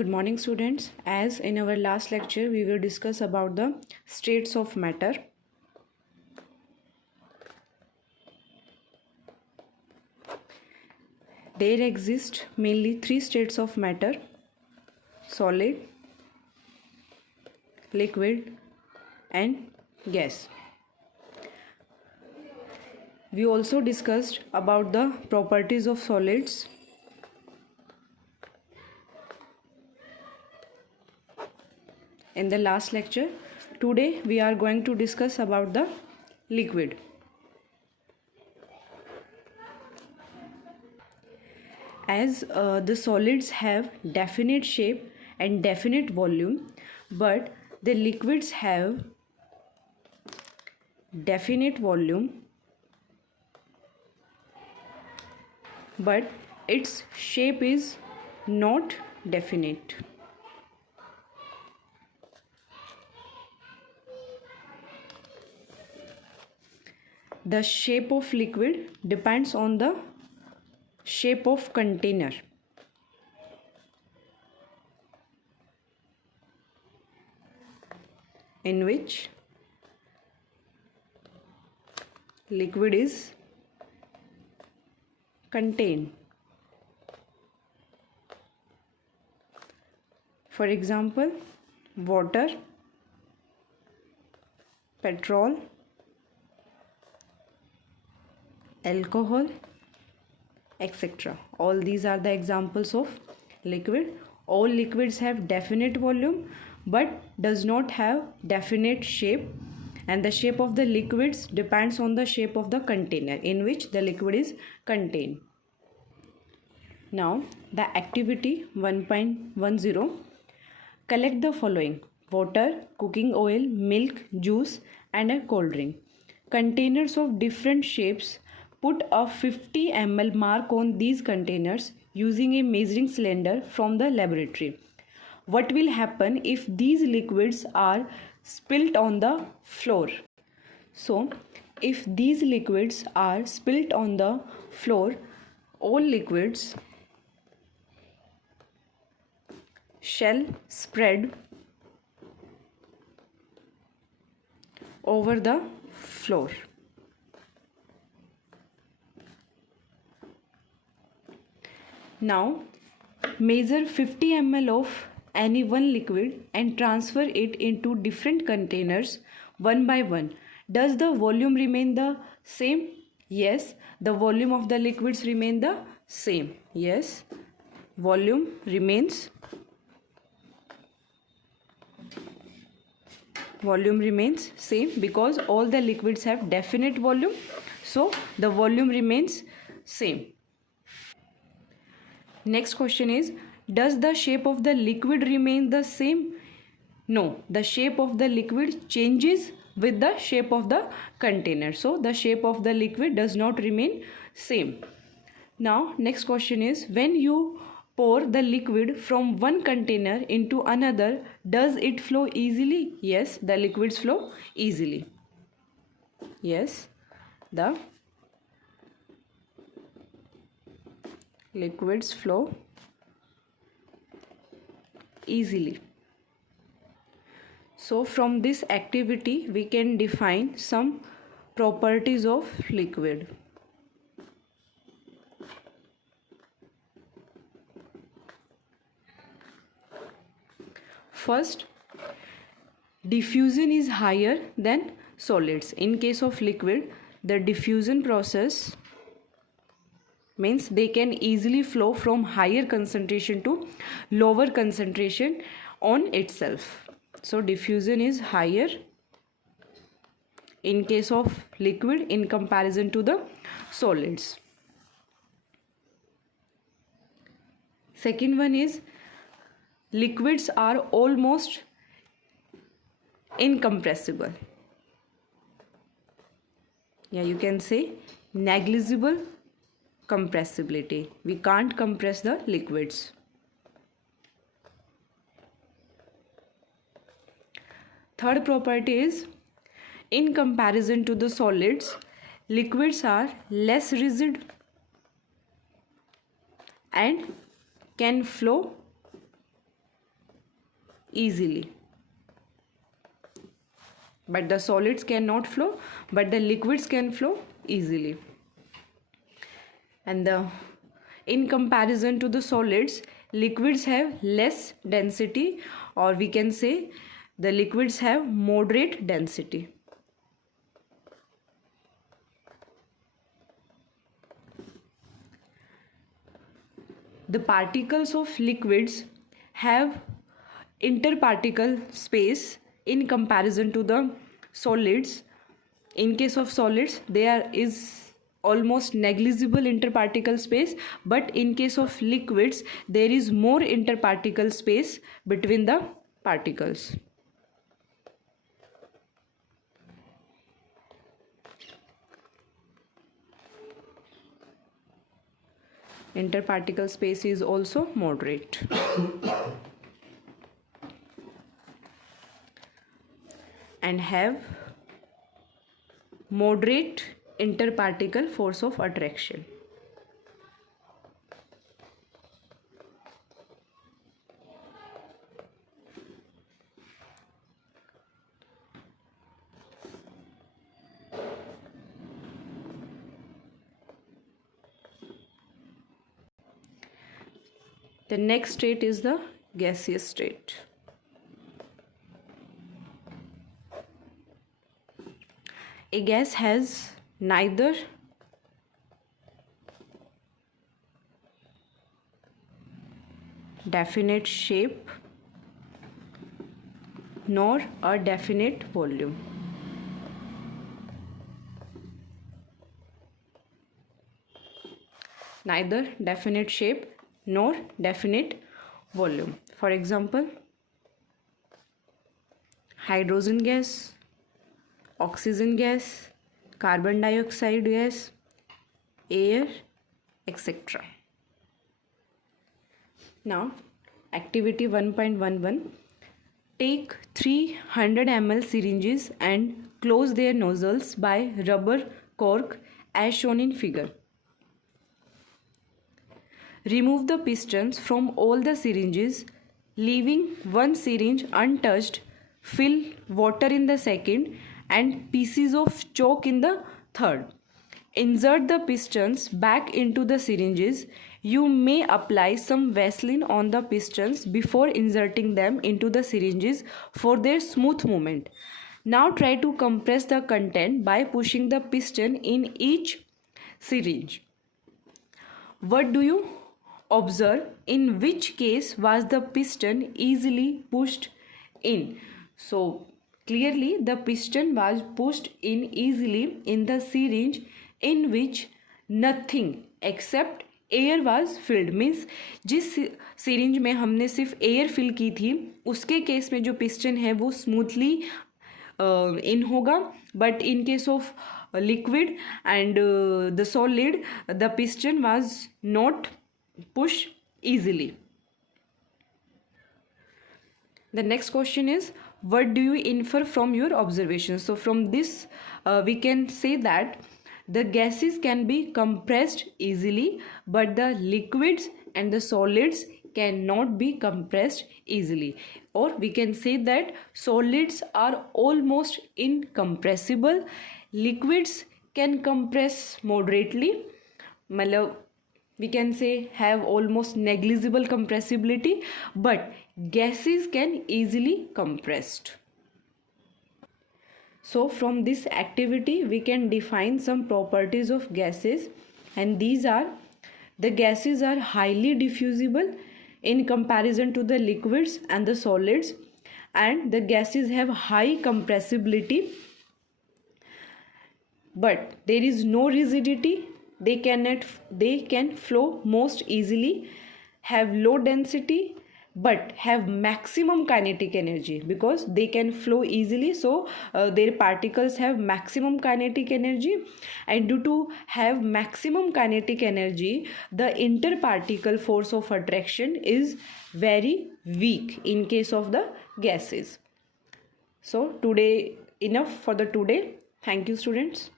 Good morning, students. As in our last lecture, we will discuss about the states of matter. There exist mainly three states of matter: solid, liquid, and gas. We also discussed about the properties of solids. In the last lecture. Today we are going to discuss about the liquid. As the solids have definite shape and definite volume, but the liquids have definite volume but its shape is not definite. The shape of liquid depends on the shape of container. In which liquid is contained. For example, water, petrol, alcohol, etc. All these are the examples of liquid. All liquids have definite volume but does not have definite shape, and the shape of the liquids depends on the shape of the container in which the liquid is contained. Now the activity 1.10. Collect the following: water, cooking oil, milk, juice and a cold drink. Containers of different shapes. Put a 50 ml mark on these containers using a measuring cylinder from the laboratory. What will happen if these liquids are spilt on the floor? So, if these liquids are spilt on the floor, all liquids shall spread over the floor. Now measure 50 ml of any one liquid and transfer it into different containers one by one. Does the volume remain the same? Yes. The volume of the liquids remain the same. Yes. Volume remains same because all the liquids have definite volume, so the volume remains same. Next question is, does the shape of the liquid remain the same? No, the shape of the liquid changes with the shape of the container, so the shape of the liquid does not remain same. Now next question is, when you pour the liquid from one container into another, does it flow easily? Yes, the liquids flow easily. Yes, the liquids flow easily. So from this activity we can define some properties of liquid. First, diffusion is higher than solids. In case of liquid, the diffusion process means they can easily flow from higher concentration to lower concentration on itself. So diffusion is higher in case of liquid in comparison to the solids. Second one is, liquids are almost incompressible. Yeah, you can say negligible compressibility. We can't compress the liquids. Third property is, in comparison to the solids, liquids are less rigid and can flow easily, but the solids cannot flow, but the liquids can flow easily. And in comparison to the solids, liquids have less density, or we can say the liquids have moderate density. The particles of liquids have interparticle space in comparison to the solids. In case of solids, there is almost negligible interparticle space, but in case of liquids, there is more interparticle space between the particles. Interparticle space is also moderate. And have moderate interparticle force of attraction. The next state is the gaseous state. A gas has neither definite shape nor a definite volume. Neither definite shape nor definite volume. For example, hydrogen gas, oxygen gas, carbon dioxide gas, air, etc. Now, activity 1.11. Take 300 ml syringes and close their nozzles by rubber cork as shown in figure. Remove the pistons from all the syringes, leaving one syringe untouched. Fill water in the second and pieces of chalk in the third. Insert the pistons back into the syringes. You may apply some Vaseline on the pistons before inserting them into the syringes for their smooth movement. Now try to compress the content by pushing the piston in each syringe. What do you observe? In which case was the piston easily pushed in? So clearly the piston was pushed in easily in the syringe in which nothing except air was field. Means जिस syringe में हमने सिर्फ air fill की थी उसके case में जो piston है वो स्मूथली इन होगा, but in case of liquid and the solid the piston was not push easily. The next question is, what do you infer from your observations? So from this we can say that the gases can be compressed easily, but the liquids and the solids cannot be compressed easily. Or we can say that solids are almost incompressible. Liquids can compress moderately. मतलब we can say have almost negligible compressibility, but gases can easily compressed. So from this activity we can define some properties of gases, and these are: the gases are highly diffusible in comparison to the liquids and the solids, and the gases have high compressibility, but there is no rigidity. They can flow most easily, have low density, but have maximum kinetic energy because they can flow easily. So their particles have maximum kinetic energy, and due to have maximum kinetic energy, the interparticle force of attraction is very weak in case of the gases. So today enough for the today. Thank you, students.